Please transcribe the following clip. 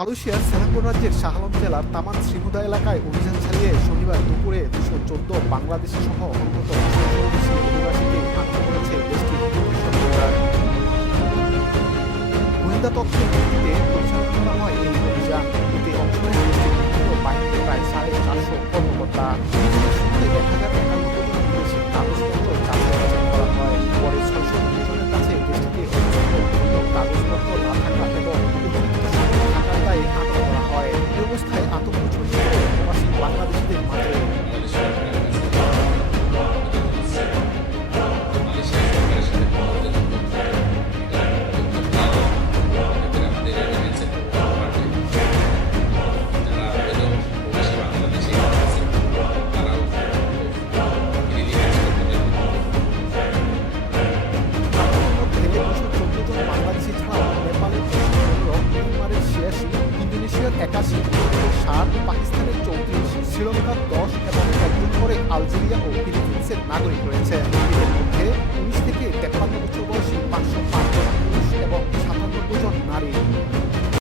মালয়েশিয়ার সেরাঙ্গন রাজ্যের শাহলম জেলার তামান শ্রীমুদা এলাকায় অভিযান চালিয়ে শনিবার দুপুরে ২১৪ বাংলাদেশি সহ অন্তত ৬০০ বেশি অভিবাসীকে আটক করেছে দেশটির পুলিশ। গোয়েন্দা তথ্যের ভিত্তিতে পরিচালনা করা হয় এই